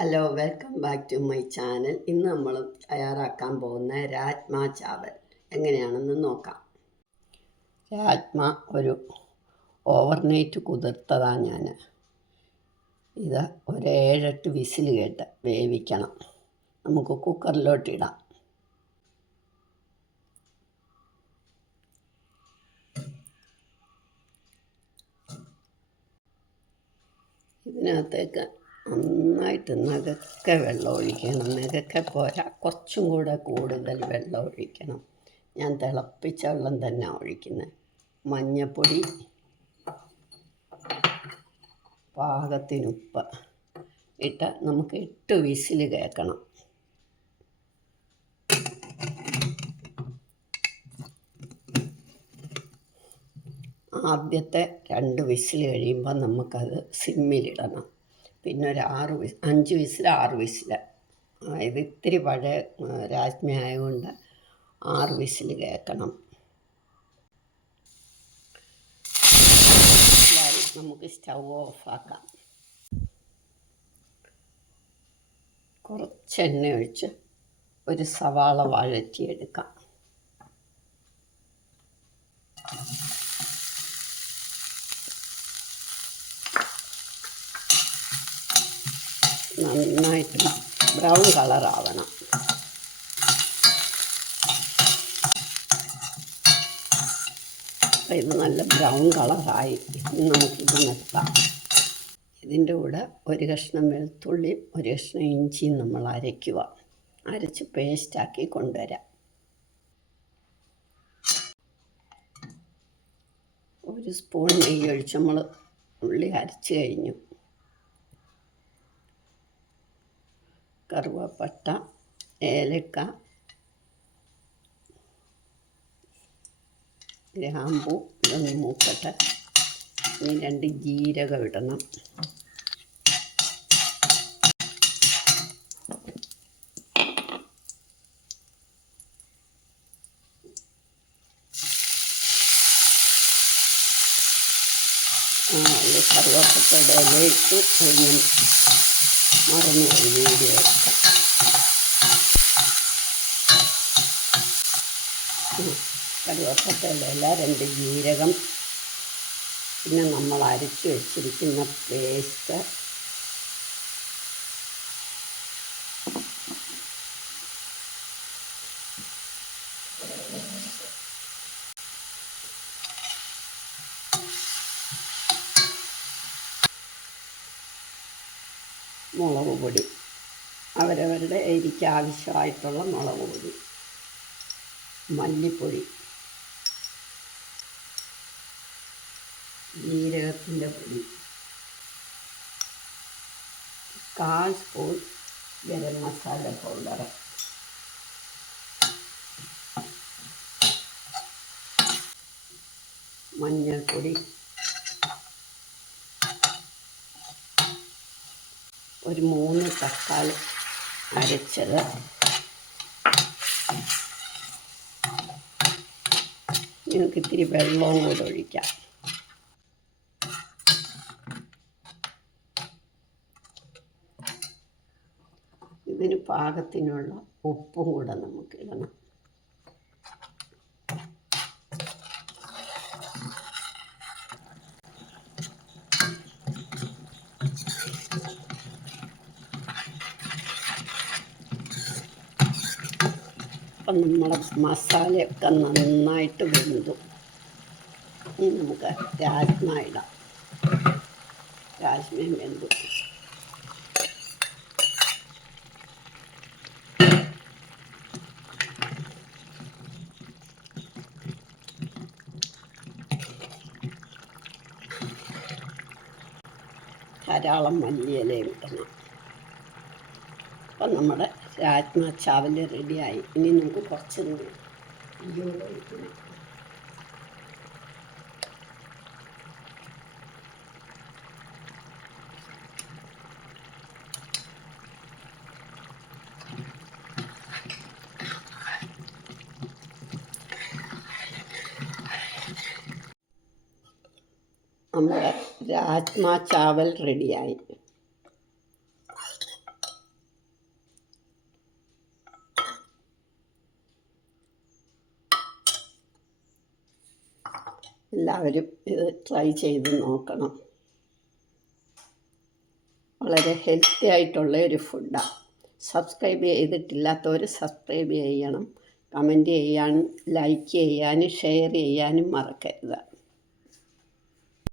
Hello, welcome back to my channel. ഇന്ന് നമ്മൾ തയ്യാറാക്കാൻ പോകുന്ന രാജ്മ ചാവൽ എങ്ങനെയാണെന്ന് നോക്കാം. രാജ്മ ഒരു ഓവർനൈറ്റ് കുതിർത്തതാണ് ഞാൻ. ഇത് ഒരു 7-8 വിസിൽ കേട്ട് വേവിക്കണം. നമുക്ക് കുക്കറിലോട്ടിടാം. ഇതിനകത്തേക്ക് നന്നായിട്ട് നകക്കെ വെള്ളം ഒഴിക്കണം. നകക്കെ പോരാ, കുറച്ചും കൂടെ കൂടുതൽ വെള്ളം ഒഴിക്കണം. ഞാൻ തിളപ്പിച്ച വെള്ളം തന്നെ ഒഴിക്കുന്നത്. മഞ്ഞൾപ്പൊടി, പാകത്തിനുപ്പ് ഇട്ട് നമുക്ക് 8 വിസിൽ കേൾക്കണം. ആദ്യത്തെ 2 വിസിൽ കഴിയുമ്പോൾ നമുക്കത് സിമ്മിലിടണം. പിന്നെ ഒരു 5 വിസിൽ 6 വിസിൽ. ഇത് ഇത്തിരി പഴയ രാജ്മ ആയതുകൊണ്ട് 6 വിസിൽ കേൾക്കണം. നമുക്ക് സ്റ്റൗ ഓഫാക്കാം. കുറച്ച് എണ്ണ ഒഴിച്ച് ഒരു സവാള വഴറ്റിയെടുക്കാം. നന്നായിട്ട് ബ്രൗൺ കളറാവണം. അപ്പോൾ ഇത് നല്ല ബ്രൗൺ കളറായി. നമുക്കിത് നിർത്താം. ഇതിൻ്റെ കൂടെ ഒരു കഷ്ണം വെളുത്തുള്ളിയും ഒരു കഷ്ണം ഇഞ്ചിയും നമ്മൾ അരയ്ക്കുക. അരച്ച് പേസ്റ്റാക്കി കൊണ്ടുവരാം. ഒരു സ്പൂൺ നെയ്യ് ഒഴിച്ച് നമ്മൾ ഉള്ളി അരച്ച് കഴിഞ്ഞു. കറുവപ്പട്ട, ഏലക്ക, ഗ്രാമ്പൂ ഇതൊന്ന് മൂക്കട്ടെ. ഇനി 2 ജീരകം ഇടണം. കറുവപ്പട്ടയുടെ ഇല ഇട്ടു. അതിന് മറന്നു പോയി വീഡിയോ എടുക്കാം. കറുവപ്പട്ടയുടെ ഇല, 2 ജീരകം, പിന്നെ നമ്മൾ അരച്ച് വെച്ചിരിക്കുന്ന പേസ്റ്റ്, മുളക് പൊടി, അവരവരുടെ എരിക്ക് ആവശ്യമായിട്ടുള്ള മുളക് പൊടി, മല്ലിപ്പൊടി, ജീരകത്തിൻ്റെ പൊടി, 1/4 സ്പൂൺ ഗരം മസാല പൗഡർ, മഞ്ഞൾപ്പൊടി, ഒരു 3 തക്കാളി അരച്ചത്, നിങ്ങൾക്ക് ഇത്തിരി വെള്ളവും കൂടെ ഒഴിക്കാം. ഇതിന് പാകത്തിനുള്ള ഉപ്പും കൂടെ നമുക്ക് ഇടണം. അപ്പം നമ്മുടെ മസാലയൊക്കെ നന്നായിട്ട് വെന്തു. ഇനി നമുക്ക് രാജ്മ ഇടാം. രാജ്മയും വെന്തു. ധാരാളം മല്ലിയിലയും ഇടണം. അപ്പം നമ്മുടെ രാജ്മ ചാവൽ റെഡിയായി. ഇനി നമുക്ക് കുറച്ച് നെയ്യോടെ ഒഴിക്കണം. നമ്മുടെ രാജ്മ ചാവൽ റെഡിയായി. എല്ലാവരും ഇത് ട്രൈ ചെയ്ത് നോക്കണം. വളരെ ഹെൽത്തി ആയിട്ടുള്ള ഒരു ഫുഡാണ്. സബ്സ്ക്രൈബ് ചെയ്തിട്ടില്ലാത്തവർ സബ്സ്ക്രൈബ് ചെയ്യണം. കമൻറ്റ് ചെയ്യാനും ലൈക്ക് ചെയ്യാനും ഷെയർ ചെയ്യാനും മറക്കരുത്.